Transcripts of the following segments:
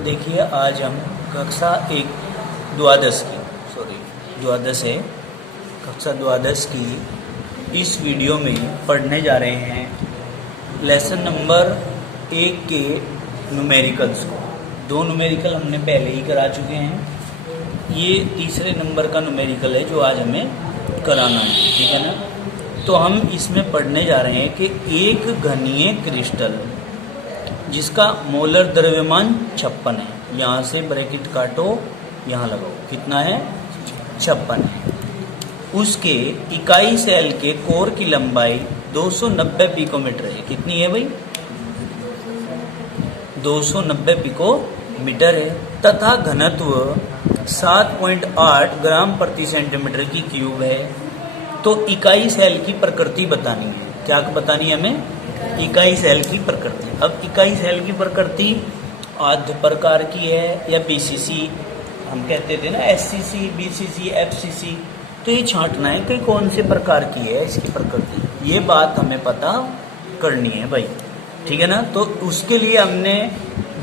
देखिए आज हम कक्षा द्वादश है कक्षा द्वादश की इस वीडियो में पढ़ने जा रहे हैं लेसन नंबर 1 के न्यूमेरिकल्स को। 2 न्यूमेरिकल हमने पहले ही करा चुके हैं, ये तीसरे नंबर का न्यूमेरिकल है जो आज हमें कराना है, ठीक है ना। तो हम इसमें पढ़ने जा रहे हैं कि एक घनीय क्रिस्टल जिसका मोलर द्रव्यमान 56 है, यहाँ से ब्रैकेट काटो, यहाँ लगाओ, कितना है 56 है। उसके इकाई सेल के कोर की लंबाई 290 पिकोमीटर है। कितनी है भाई? 290 पिकोमीटर है तथा घनत्व 7.8 ग्राम प्रति सेंटीमीटर की क्यूब है। तो इकाई सेल की प्रकृति बतानी है। क्या बतानी है हमें? इकाई सेल की प्रकृति। अब इकाई सेल की प्रकृति आध प्रकार की है या बीसीसी हम कहते थे ना, एससीसी, बीसीसी, एफसीसी। तो ये छांटना है कि कौन से प्रकार की है इसकी प्रकृति, ये बात हमें पता करनी है भाई, ठीक है ना। तो उसके लिए हमने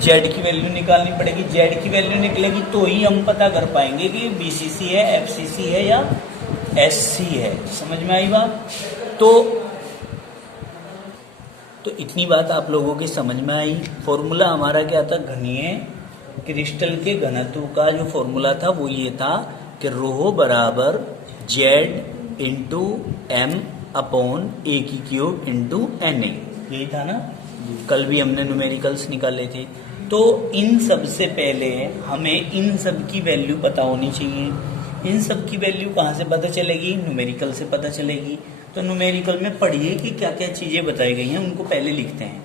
जेड की वैल्यू निकालनी पड़ेगी। जेड की वैल्यू निकलेगी तो ही हम पता कर पाएंगे कि बीसीसी है, एफसीसी है या एससी है। समझ में आई बात? तो इतनी बात आप लोगों की समझ में आई। फॉर्मूला हमारा क्या था? घनीय क्रिस्टल के घनत्व का जो फॉर्मूला था वो ये था कि रो बराबर जेड इंटू एम अपॉन ए की क्यूब इंटू एन ए। यही था ना, कल भी हमने न्यूमेरिकल्स निकाले थे। तो इन सब से पहले हमें इन सब की वैल्यू पता होनी चाहिए। इन सब की वैल्यू कहाँ से पता चलेगी? न्यूमेरिकल से पता चलेगी। तो न्यूमेरिकल में पढ़िए कि क्या क्या चीजें बताई गई हैं, उनको पहले लिखते हैं।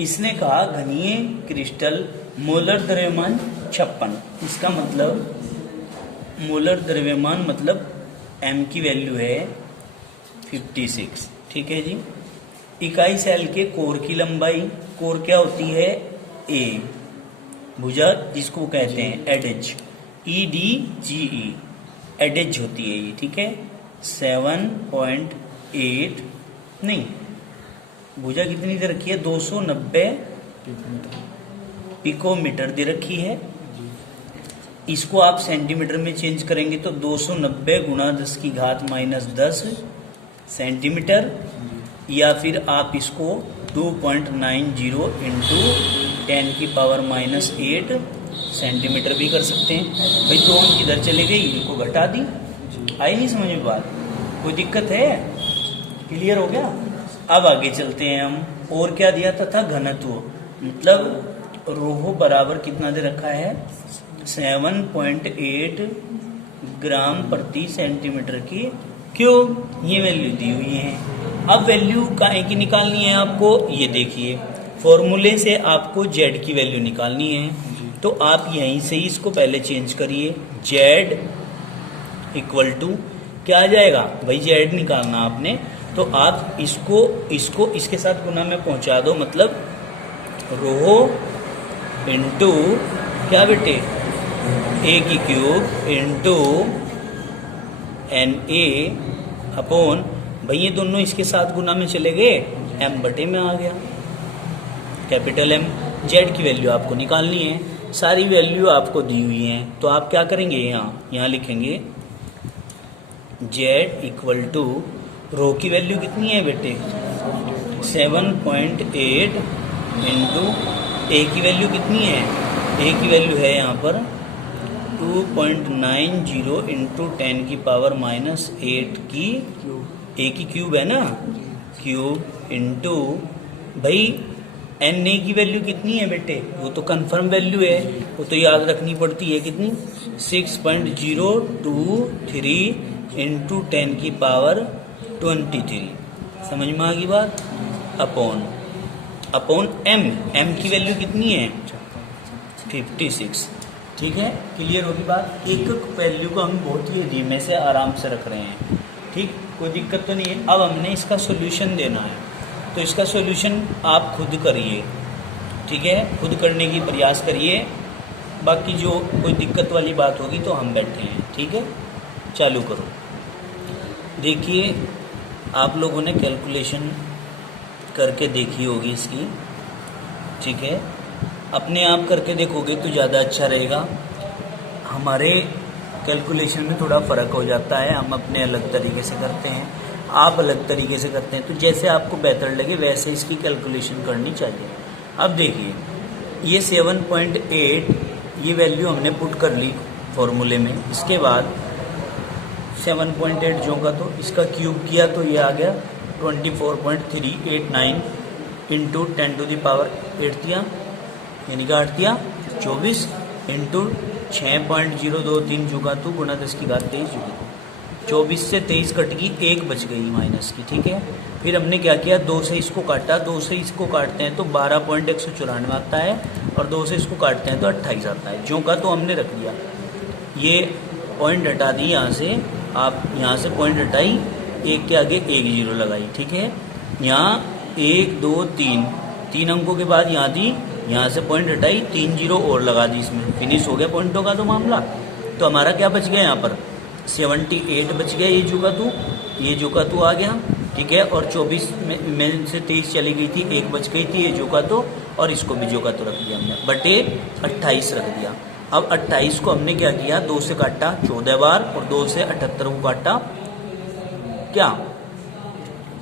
इसने कहा घनीय क्रिस्टल मोलर द्रव्यमान 56। इसका मतलब मोलर द्रव्यमान मतलब m की वैल्यू है 56, ठीक है जी। इकाई सेल के कोर की लंबाई, कोर क्या होती है? a, भुजा जिसको कहते हैं एडेज, EDGE, एडेज होती है ये, ठीक है। 7.8 नहीं, भुजा कितनी दे रखी है? 290 पिकोमीटर दे रखी है। इसको आप सेंटीमीटर में चेंज करेंगे तो 290 गुणा 10 की घात -10 सेंटीमीटर, या फिर आप इसको 2.90 इंटू 10 की पावर -8 सेंटीमीटर भी कर सकते हैं। भाई 2 अंक इधर चले गई, इनको घटा दी। आई नहीं समझ में बात? कोई दिक्कत है? क्लियर हो गया? अब आगे चलते हैं हम। और क्या दिया था? घनत्व, मतलब रोह बराबर कितना दे रखा है? 7.8 ग्राम प्रति सेंटीमीटर की क्यूब। ये वैल्यू दी हुई है। अब वैल्यू काहे की निकालनी है आपको? ये देखिए, फॉर्मूले से आपको जेड की वैल्यू निकालनी है। तो आप यहीं से ही इसको पहले चेंज करिए। जेड इक्वल टू क्या आ जाएगा भाई? जेड निकालना आपने, तो आप इसको इसके साथ गुना में पहुंचा दो, मतलब रो इंटू क्या बेटे? ए की cube into n A upon, भाई ये दोनों इसके साथ गुना में चले गए, एम बटे में आ गया, कैपिटल एम। जेड की वैल्यू आपको निकालनी है। सारी वैल्यू आपको दी हुई है, तो आप क्या करेंगे? यहाँ लिखेंगे जेड इक्वल टू, रो की वैल्यू कितनी है बेटे? 7.8 इंटू ए की वैल्यू कितनी है? ए की वैल्यू है यहाँ पर 2.90 इंटू 10 की पावर -8 की ए की क्यूब है ना, क्यूब इंटू, भाई एन ए की वैल्यू कितनी है बेटे? वो तो कंफर्म वैल्यू है, वो तो याद रखनी पड़ती है। कितनी? 6.023 इंटू 10 की पावर 23। समझ में आ गई बात? अपॉन एम की वैल्यू कितनी है? 56, ठीक है। क्लियर होगी बात? एक वैल्यू को हम बहुत ही धीमे से आराम से रख रहे हैं, ठीक, कोई दिक्कत तो नहीं है। अब हमने इसका सॉल्यूशन देना है, तो इसका सॉल्यूशन आप खुद करिए, ठीक है, खुद करने की प्रयास करिए। बाकी जो कोई दिक्कत वाली बात होगी तो हम बैठे हैं, ठीक है। चालू करो। देखिए आप लोगों ने कैलकुलेशन करके देखी होगी इसकी, ठीक है। अपने आप करके देखोगे तो ज़्यादा अच्छा रहेगा। हमारे कैलकुलेशन में थोड़ा फ़र्क हो जाता है, हम अपने अलग तरीके से करते हैं, आप अलग तरीके से करते हैं, तो जैसे आपको बेहतर लगे वैसे इसकी कैलकुलेशन करनी चाहिए। अब देखिए ये 7.8 ये वैल्यू हमने पुट कर ली फॉर्मूले में। इसके बाद 7.8 जो का तो इसका क्यूब किया तो ये आ गया 24.389 इंटू 10⁸ दिया, यानी कि 8 दिया 24 इंटू 6.023 जुगा तो गुणा 10⁻23 जुगा। 24 से 23 कट गई, 1 बच गई माइनस की, ठीक है। फिर हमने क्या किया, 2 से इसको काटा, 2 से इसको काटते हैं तो 12.194 आता है, और 2 से इसको काटते हैं तो 28 आता है। जो का तो हमने रख दिया, ये पॉइंट हटा दी यहाँ से, आप यहाँ से पॉइंट हटाई, एक के आगे एक जीरो लगाई, ठीक है। यहाँ 1 2 3 अंकों के बाद यहाँ दी, यहाँ से पॉइंट हटाई, 3 जीरो और लगा दी, इसमें फिनिश हो गया पॉइंटों का तो मामला। तो हमारा क्या बच गया यहाँ पर 78 बच गया, ये जो का तू आ गया, ठीक है। और 24 में से 23 चली गई थी, 1 बच गई थी, ये जो का तो, और इसको भी जो का तो रख दिया हमने, बटे 28 रख दिया। अब 28 को हमने क्या किया, 2 से काटा 14 बार, और 2 से 78 को काटा, क्या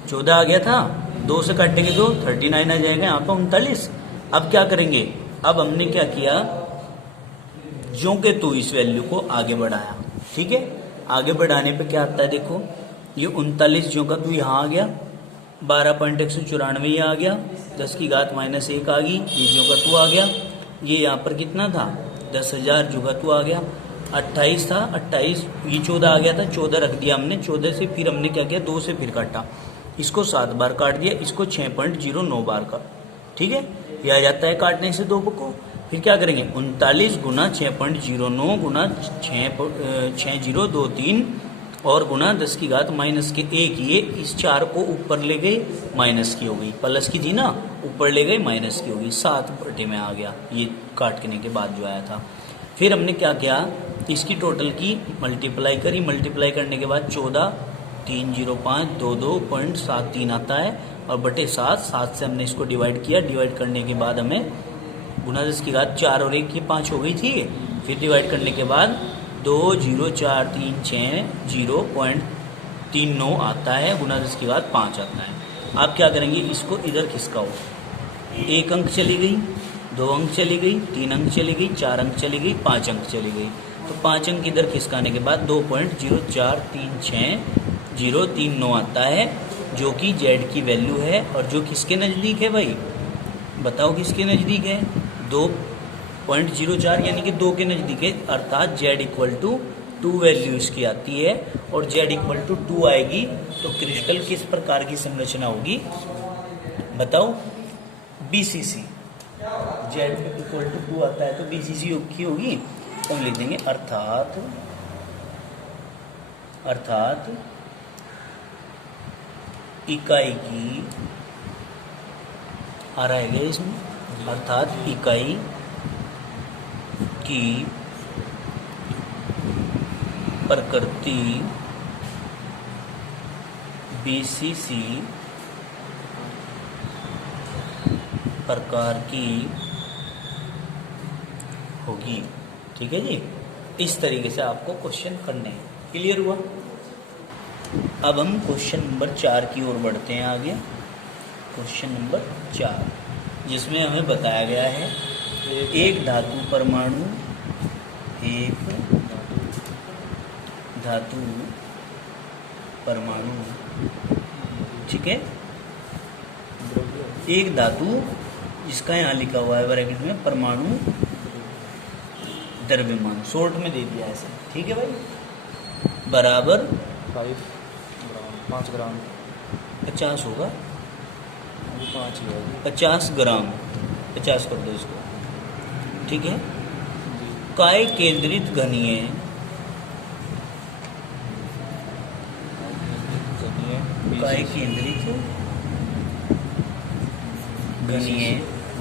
14 आ गया था, 2 से काटेंगे तो 39 आ जाएगा, यहाँ पर 39। अब क्या करेंगे, अब हमने क्या किया, जो के तो इस वैल्यू को आगे बढ़ाया, ठीक है। आगे बढ़ाने पे क्या आता है, देखो ये 39 जो का तो यहाँ आ गया, 12.194 ये आ गया, 10⁻⁻1 आ गई, ये जो का तो आ गया, ये यहाँ पर कितना था 10,000 जो का तो आ गया, 28 था 28, ये 14 आ गया था, 14 रख दिया हमने, 14 से फिर हमने क्या किया, 2 से फिर काटा, इसको 7 बार काट दिया, इसको 6.09 बार का, ठीक है। ये आ जाता है काटने से 2 को। फिर क्या करेंगे, 39 गुना 6.09 गुना 6023 और गुना 10⁻⁻1, ये इस 4 को ऊपर ले गए, माइनस की हो गई, प्लस की थी ना, ऊपर ले गए माइनस की हो गई, 7 बटे में आ गया, ये काटने के बाद जो आया था। फिर हमने क्या किया, इसकी टोटल की मल्टीप्लाई करी, मल्टीप्लाई करने के बाद 14 305 22.73 आता है, और बटे 7 से हमने इसको डिवाइड किया, डिवाइड करने के बाद हमें गुना 10⁻4 और 1 की 5 हो गई थी। फिर डिवाइड करने के बाद 20436 आता है, गुना 10⁻5 आता है। आप क्या करेंगे, इसको इधर खिसकाओ, 1 अंक चली गई, 2 अंक चली गई, 3 अंक चली गई, 4 अंक चली गई, 5 अंक चली गई, तो 5 अंक इधर खिसकाने के बाद 2.0436039 आता है, जो कि जेड की वैल्यू है, और जो किसके नज़दीक है भाई, बताओ किसके नज़दीक है, 2.04 यानी कि 2 के नज़दीक है, अर्थात जेड इक्वल टू 2 वैल्यू इसकी आती है, और जेड इक्वल टू 2 आएगी तो क्रिस्टल किस प्रकार की संरचना होगी, बताओ, BCC। जेड इक्वल टू 2 आता है तो BCC की होगी, तो हम लिख देंगे अर्थात इकाई की, आ रहा है इसमें, अर्थात इकाई की प्रकृति BCC प्रकार की होगी, ठीक है जी। इस तरीके से आपको क्वेश्चन करने हैं, क्लियर हुआ। अब हम क्वेश्चन नंबर 4 की ओर बढ़ते हैं आगे। क्वेश्चन नंबर 4, जिसमें हमें बताया गया है एक धातु परमाणु, ठीक है, एक धातु जिसका यहाँ लिखा हुआ है ब्रैकेट में परमाणु द्रव्यमान, शॉर्ट में दे दिया ऐसे, ठीक है भाई, बराबर 5 ग्राम 50 होगा, 50 ग्राम 50 कर दो इसको, ठीक है। काय केंद्रित घनीय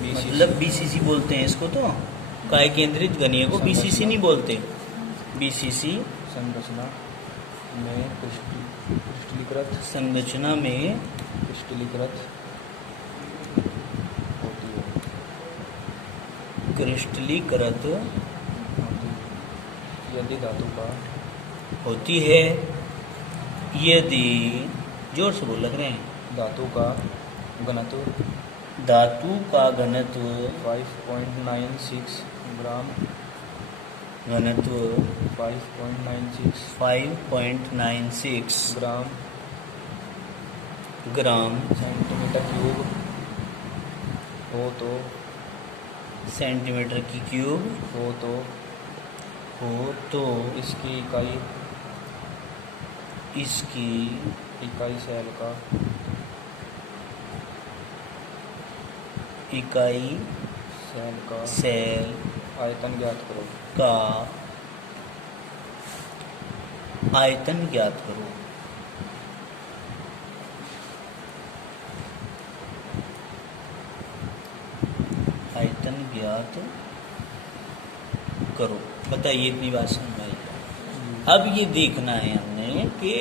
मतलब BCC बोलते हैं इसको, तो काय केंद्रित घनीय को BCC नहीं बोलते, BCC संरचना में क्रिस्टलीकृत होती है। क्रिस्टलीकृत यदि धातु का होती है यदि, जोर से बोल लग रहे हैं, धातु का घनत्व धातु का घनत्व 5.96 ग्राम घनत्व 5.96 5.96 ग्राम ग्राम सेंटीमीटर क्यूब हो सेंटीमीटर की क्यूब हो तो इसकी इकाई सेल का इकाई सेल आयतन ज्ञात करो। का आयतन ज्ञात करो। आयतन ज्ञात करो। बताइए इतनी बात समझ आई। अब ये देखना है हमने कि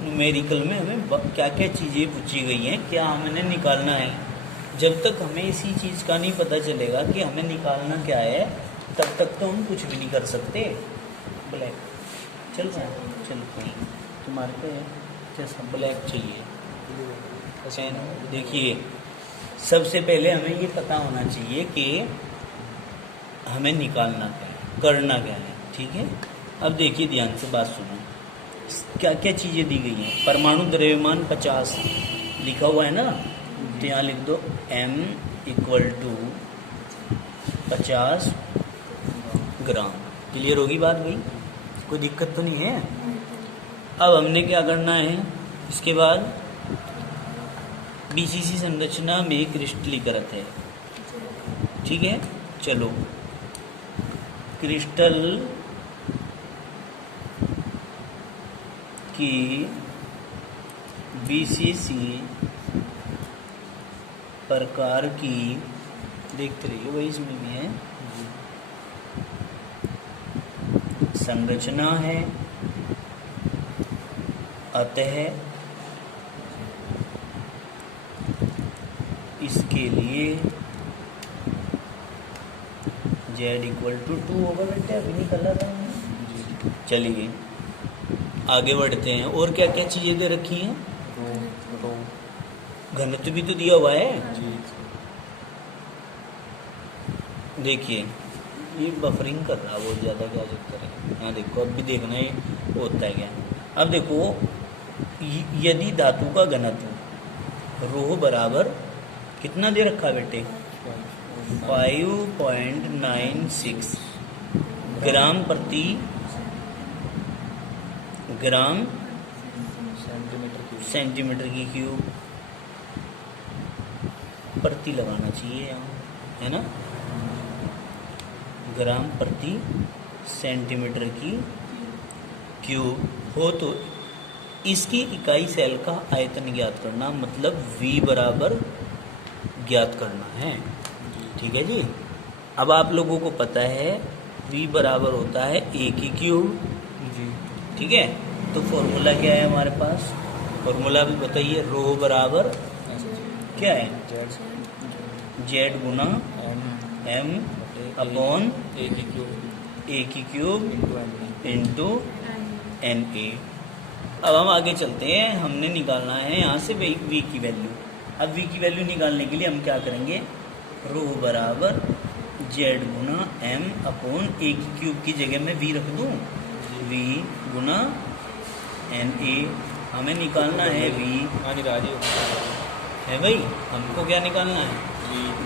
न्यूमेरिकल में हमें क्या क्या चीज़ें पूछी गई हैं, क्या हमने निकालना है। जब तक हमें इसी चीज़ का नहीं पता चलेगा कि हमें निकालना क्या है, तब तक तो हम कुछ भी नहीं कर सकते। ब्लैक चल रहा है, चल नहीं तुम्हारे पे जैसा ब्लैक चाहिए पेन। देखिए सबसे पहले हमें ये पता होना चाहिए कि हमें निकालना क्या है, करना क्या है। ठीक है, अब देखिए ध्यान से बात सुनो, क्या क्या चीज़ें दी गई हैं। परमाणु द्रव्यमान 50 लिखा हुआ है ना, तो यहाँ लिख दो m = 50 ग्राम। क्लियर होगी बात भाई, कोई दिक्कत तो नहीं है। अब हमने क्या करना है, इसके बाद बीसीसी संरचना में क्रिस्टलीकृत है। ठीक है, चलो क्रिस्टल की बीसीसी प्रकार की देखते रहिए, वही इसमें भी है संरचना है। अतः इसके लिए z = 2 होगा बेटे, अभी निकला था। चलिए आगे बढ़ते हैं। और क्या क्या चीज़ें दे रखी हैं, रो घनत्व भी तो दिया हुआ है। जी देखिए ये बफरिंग कर रहा है बहुत ज़्यादा, क्या चक्कर है। हाँ देखो, अब भी देखना है होता है क्या। अब देखो यदि धातु का घनत्व रो बराबर कितना दे रखा है बेटे, 5.96 ग्राम प्रति ग्राम सेंटीमीटर की क्यूब प्रति लगाना चाहिए यहाँ, है ना, ग्राम प्रति सेंटीमीटर की क्यूब हो तो इसकी इकाई सेल का आयतन ज्ञात करना, मतलब v बराबर ज्ञात करना है। ठीक है जी। अब आप लोगों को पता है v बराबर होता है a की क्यूब। जी ठीक है, तो फॉर्मूला क्या है हमारे पास, फॉर्मूला भी बताइए। रो बराबर क्या है, z Guna m upon a की क्यूब इंटू NA। अब हम आगे चलते हैं, हमने निकालना है यहाँ से v की वैल्यू। अब v की वैल्यू निकालने के लिए हम क्या करेंगे, रो बराबर z Guna m upon a की क्यूब की जगह में v रख दूँ, v गुना NA। हमें निकालना है v, है भाई, हमको क्या निकालना है,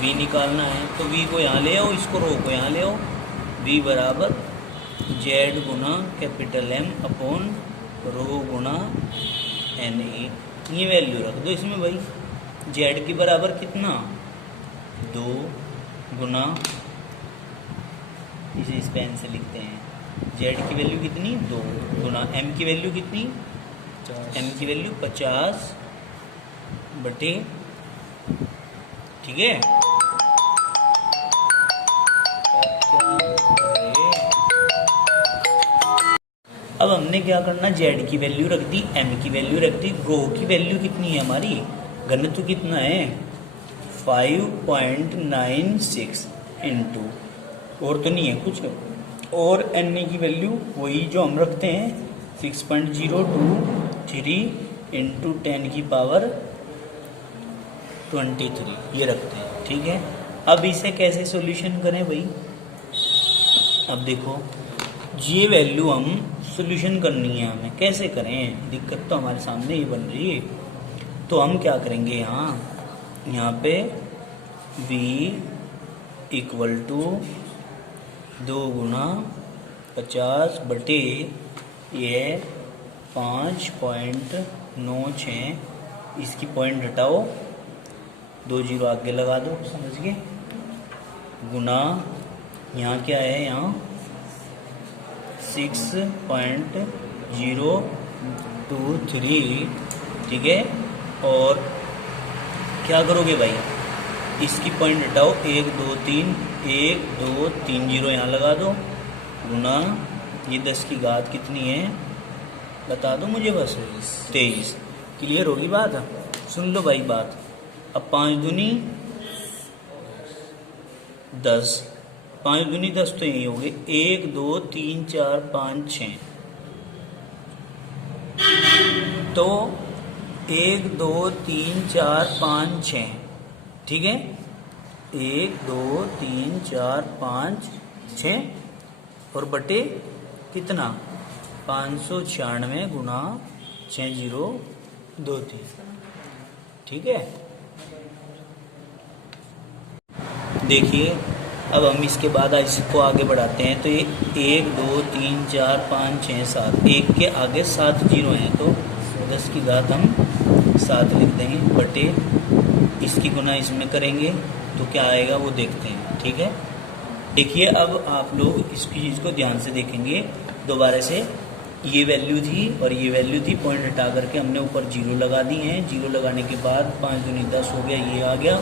v निकालना है। तो v को यहाँ ले आओ, इसको रो को यहाँ ले आओ। v बराबर z गुना M अपॉन रो गुना NA। ये वैल्यू रख दो इसमें भाई। z के बराबर कितना, 2 गुना, इसे इस पेन से लिखते हैं, z की वैल्यू कितनी, 2 गुना m की वैल्यू कितनी, m की वैल्यू 50 बटे, ठीक है। अब हमने क्या करना, z की वैल्यू रख दी, m की वैल्यू रख दी, रो की वैल्यू कितनी है हमारी, घनत्व कितना है 5.96 इंटू और तो नहीं है कुछ। और एन की वैल्यू वही जो हम रखते हैं 6.023 इंटू 10 की पावर 23 ये रखते हैं। ठीक है, अब इसे कैसे सॉल्यूशन करें भाई? अब देखो ये वैल्यू हम सॉल्यूशन करनी है, हमें कैसे करें? दिक्कत तो हमारे सामने ही बन रही है। तो हम क्या करेंगे, यहाँ पे v इक्वल टू 2 गुना 50 बटे ये 5.96, इसकी पॉइंट हटाओ, 2 जीरो आगे लगा दो, समझ गए, गुना यहाँ क्या है, यहाँ 6.023, ठीक है। और क्या करोगे भाई, इसकी पॉइंट हटाओ, 1 2 3 1 2 3 जीरो यहाँ लगा दो, गुना ये 10 की घात कितनी है बता दो मुझे बस, 23। क्लियर होगी बात? सुन लो भाई बात। अब 5 दूनी 10, 5 दूनी 10 तो यही हो गए, 1 2 3 4 5 6, तो 1 2 3 4 5 6, ठीक है, 1 2 3 4 5 6 और बटे कितना 596 गुना 6023, ठीक है। देखिए अब हम इसके बाद इसको आगे बढ़ाते हैं, तो ये 1 2 3 4 5 6 7, 1 के आगे 7 जीरो हैं, तो 10 की घात हम 7 लिख देंगे, बटे इसकी गुना इसमें करेंगे तो क्या आएगा वो देखते हैं, ठीक है। देखिए अब आप लोग इस चीज़ को ध्यान से देखेंगे, दोबारा से ये वैल्यू थी और ये वैल्यू थी, पॉइंट हटा करके हमने ऊपर जीरो लगा दी हैं, जीरो लगाने के बाद 5 दूनी 10 हो गया, ये आ गया,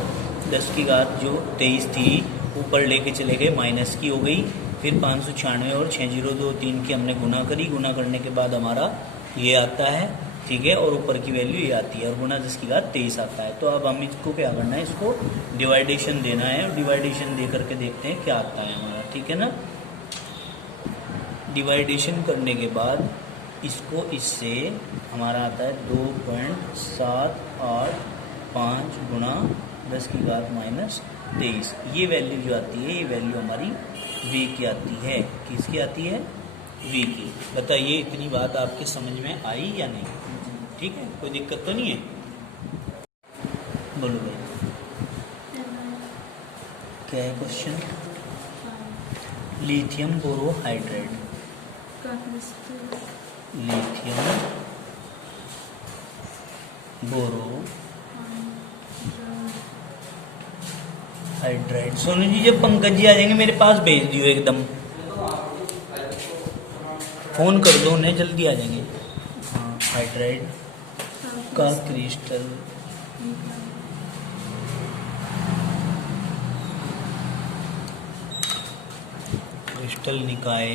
10 की घात जो 23 थी ऊपर लेके चले गए, माइनस की हो गई, फिर 596 और 6023 की हमने गुना करी, गुना करने के बाद हमारा ये आता है, ठीक है, और ऊपर की वैल्यू ये आती है, और गुना 10 की घात 23 आता है। तो अब हम इसको क्या करना है, इसको डिवाइडेशन देना है, और डिवाइडेशन दे करके देखते हैं क्या आता है हमारा, ठीक है ना। डिवाइडेशन करने के बाद इसको इससे हमारा आता है 2.785 गुना 10 की घात माइनस 23, ये वैल्यू जो आती है ये वैल्यू हमारी v की आती है, किसकी आती है, v की। बताइए इतनी बात आपके समझ में आई या नहीं? ठीक है, कोई दिक्कत तो नहीं है? बोलो भाई क्या है क्वेश्चन? लिथियम बोरोहाइड्रेट, लिथियम बोरो हाइड्राइड। सोनू जी जब पंकज जी आ जाएंगे मेरे पास भेज दियो, एकदम फोन कर दो उन्हें, जल्दी आ जाएंगे। हाँ, हाइड्राइड का क्रिस्टल क्रिस्टल निकाय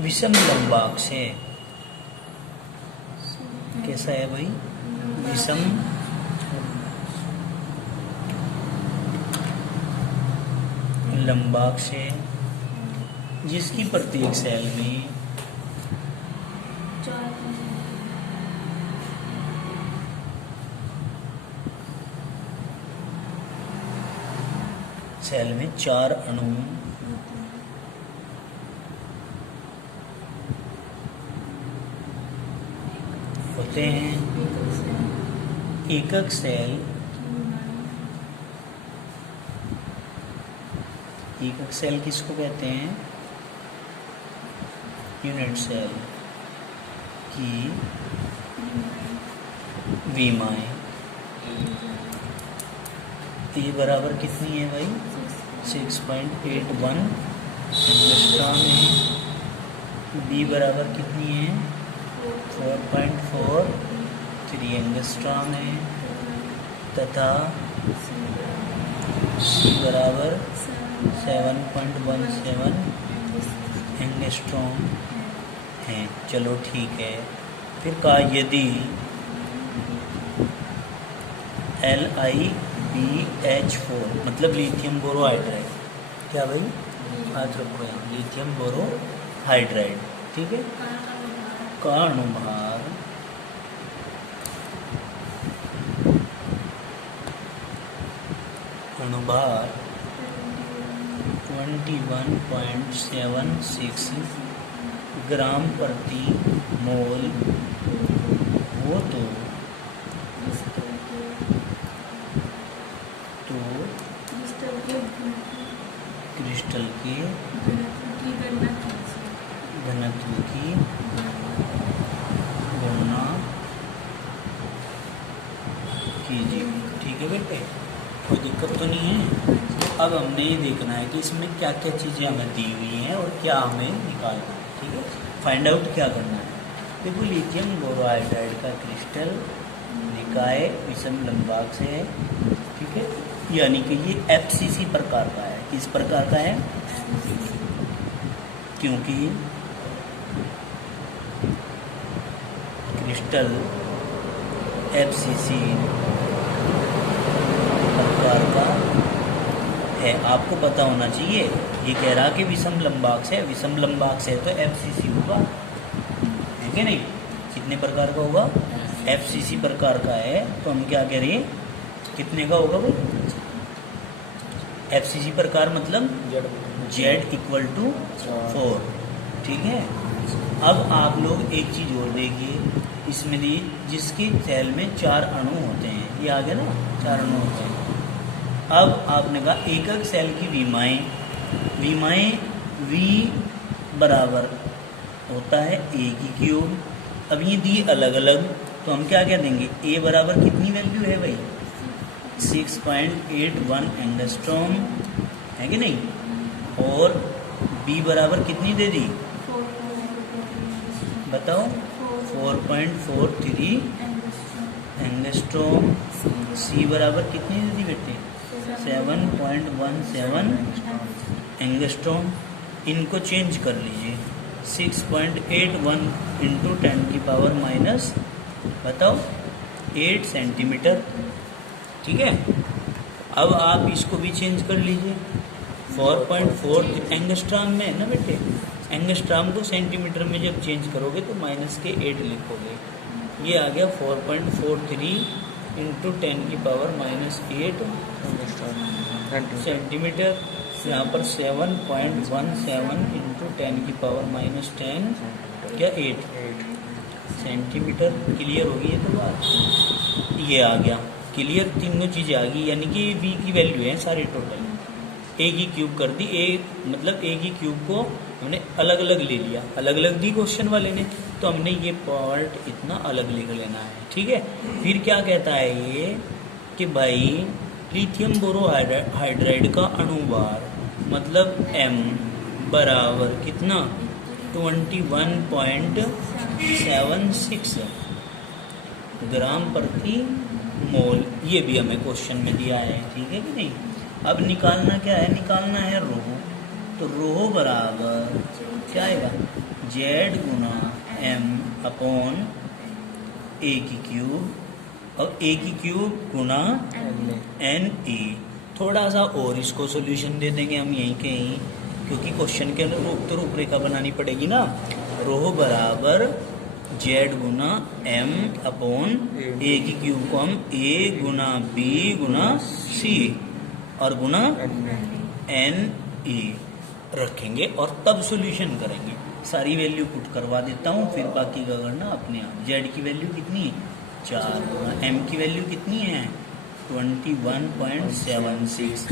विषम लंबाक्ष है। कैसा है भाई? विषम लंबाक्ष है, जिसकी प्रत्येक सेल में चार अणु होते हैं। एकक सेल, एकक सेल किसको कहते हैं? यूनिट सेल की विमाएं। ये बराबर कितनी है भाई? 6.81 एंगस्ट्रॉम है। बी बराबर कितनी है? 4.43 एंगस्ट्रॉम है, तथा सी बराबर 7.17 एंगस्ट्रॉम है। चलो ठीक है। फिर कहा यदि Li BH4 मतलब लिथियम बोरोहाइड्राइड। क्या भाई, हाथ रखो यहाँ, लिथियम बोरोहाइड्राइड। ठीक है, का अणुभार अणुभार 21.76 ग्राम प्रति मोल हो तो क्रिस्टल के घनत्व की गणना कीजिए। ठीक है बेटे, कोई दिक्कत तो नहीं है। तो अब हमने ये देखना है कि इसमें क्या क्या चीज़ें हमें दी हुई हैं और क्या हमें निकालना है। ठीक है, फाइंड आउट क्या करना है। देखो, लिथियम बोरोहाइड्राइड का क्रिस्टल निकाय विषम लंबाक से है। ठीक है, यानी कि ये FCC प्रकार का है। किस प्रकार का है? क्योंकि क्रिस्टल FCC प्रकार का है, आपको पता होना चाहिए। ये कह रहा कि विषम लंबाक से, विषम लंबाक से तो FCC होगा, है कि नहीं? कितने प्रकार का होगा? FCC प्रकार का है। तो हम क्या कह रहे हैं, कितने का होगा भाई? FCC प्रकार मतलब Z = 4। ठीक है, अब आप लोग एक चीज़ और देखिए, इसमें दी जिसके सेल में 4 अणु होते हैं, ये आ गया ना, 4 अणु होते हैं। अब आपने कहा एकक सेल की विमाएं V बराबर होता है A की क्यूब। अब ये दी अलग अलग, तो हम क्या कह देंगे, A बराबर कितनी वैल्यू है भाई? 6.81 एंगस्ट्रॉम, है कि नहीं? और B बराबर कितनी दे दी, बताओ? 4.43 एंगस्ट्रॉम। C बराबर कितनी दे दी बेटे? 7.17 एंगस्ट्रॉम। इनको चेंज कर लीजिए, 6.81 × 10⁻⁻, बताओ, 8 सेंटीमीटर। ठीक है, अब आप इसको भी चेंज कर लीजिए, 4.4 एंगस्ट्राम में है ना बेटे। एंगस्ट्राम को सेंटीमीटर में जब चेंज करोगे तो -8 लिखोगे। ये आ गया 4.43 × 10⁻⁸ सेंटीमीटर। यहाँ पर 7.17 × 10⁻⁻10 क्या 8 सेंटीमीटर। क्लियर होगी ये तो बात? ये आ गया क्लियर, तीनों चीज़ें आ गई। यानी कि V की वैल्यू है सारे टोटल, A की क्यूब कर दी। मतलब A की क्यूब को हमने अलग अलग ले लिया, अलग अलग दी क्वेश्चन वाले ने, तो हमने ये पार्ट इतना अलग लिख लेना है। ठीक है, फिर क्या कहता है ये कि भाई लिथियम बोरोहाइड्राइड का अणुभार मतलब M बराबर कितना, 21.76 ग्राम प्रति मोल। ये भी हमें क्वेश्चन में दिया है। ठीक है कि नहीं? अब निकालना क्या है, निकालना है रो। तो रो बराबर क्या आएगा, Z × M / A की क्यूब, और A की क्यूब गुना NA। थोड़ा सा और इसको सॉल्यूशन दे देंगे हम यहीं के यहीं, क्योंकि क्वेश्चन के अनुरूप तो रूपरेखा बनानी पड़ेगी ना। रो बराबर Z × M / A की क्यूब को हम A × B × C और गुना NA रखेंगे और तब सॉल्यूशन करेंगे। सारी वैल्यू पुट करवा देता हूँ, फिर बाकी का करना अपने आप। Z की वैल्यू कितनी, 4 गुना M की वैल्यू कितनी है, 21.76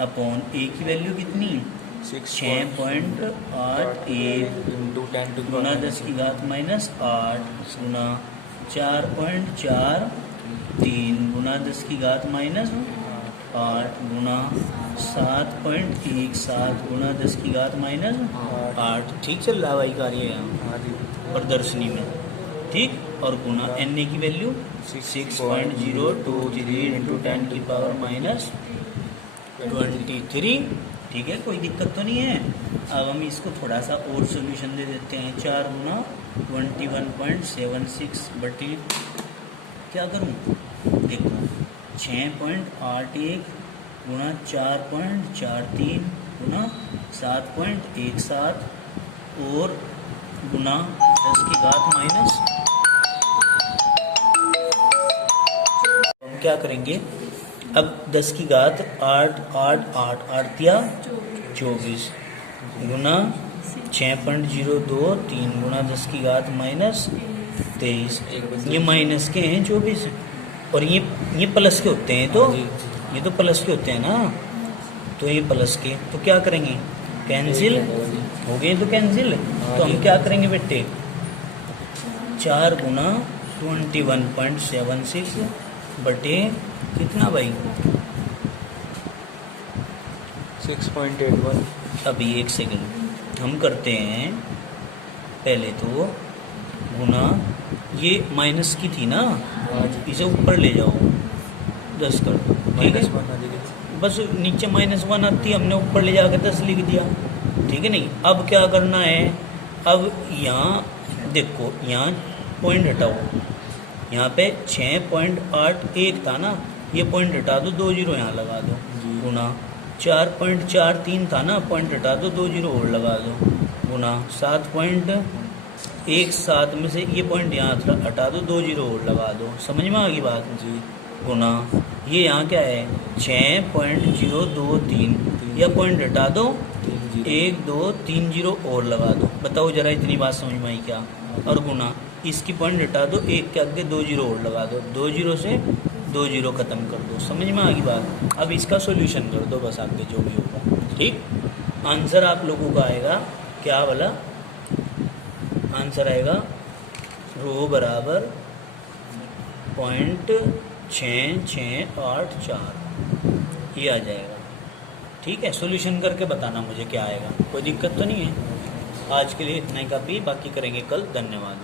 अपॉन A की वैल्यू कितनी, 6.88 गुना 10⁻⁸ गुना 4.43 गुना 10⁻⁸ गुना 7.17 गुना 10⁻⁸। ठीक चल रहा भाई कार्य यहाँ प्रदर्शनी में, ठीक। और गुना NA की वैल्यू 6.023 × 10⁻⁻23। ठीक है, कोई दिक्कत तो नहीं है। अब हम इसको थोड़ा सा और सॉल्यूशन दे देते हैं। 4 गुना 21.76 बटे क्या करूँ, देखो 6.81 गुणा 4.43 गुणा 7.17 और गुणा 10 की घात माइनस। हम क्या करेंगे अब 10 की घात 8 8 8 8 या 24 गुना 6.02 3 गुना 10 की घात माइनस 23। ये माइनस के हैं 24 और ये प्लस के होते हैं, तो ये तो प्लस के होते हैं ना, तो ये प्लस के, तो क्या करेंगे कैंसिल हो गए, तो कैंसिल। तो हम क्या करेंगे बेटे 4 गुना 21.76 बटे कितना भाई 6.81। अभी एक सेकंड हम करते हैं पहले तो गुना, ये माइनस की थी ना, इसे ऊपर ले जाओ 10 कर दो, ठीक है। बस नीचे -1 आती है, हमने ऊपर ले जाकर 10 लिख दिया, ठीक है। नहीं अब क्या करना है, अब यहाँ देखो यहाँ पॉइंट हटाओ, यहाँ पे 6.81 था ना, ये पॉइंट हटा दो, 2 जीरो यहाँ लगा दो गुना 4.43 था ना, पॉइंट हटा दो, 2 जीरो और लगा दो गुना 7.17 में से ये पॉइंट यहाँ हटा दो, 2 जीरो और लगा दो, समझ में आ गई बात जी। गुना ये यहाँ क्या है 6.023, यह पॉइंट हटा दो, 1 2 3 जीरो और लगा दो, बताओ जरा इतनी बात समझ में आई क्या। और गुना इसकी पॉइंट हटा दो, 1 के आगे 2 जीरो और लगा दो, 2 जीरो से 2 जीरो ख़त्म कर दो, समझ में आ गई बात। अब इसका सॉल्यूशन कर दो बस, आगे जो भी होगा, ठीक। आंसर आप लोगों का आएगा क्या वाला, आंसर आएगा रो बराबर 0.6684, ये आ जाएगा, ठीक है। सॉल्यूशन करके बताना मुझे क्या आएगा, कोई दिक्कत तो नहीं है। आज के लिए इतना ही काफ़ी, बाकी करेंगे कल। धन्यवाद।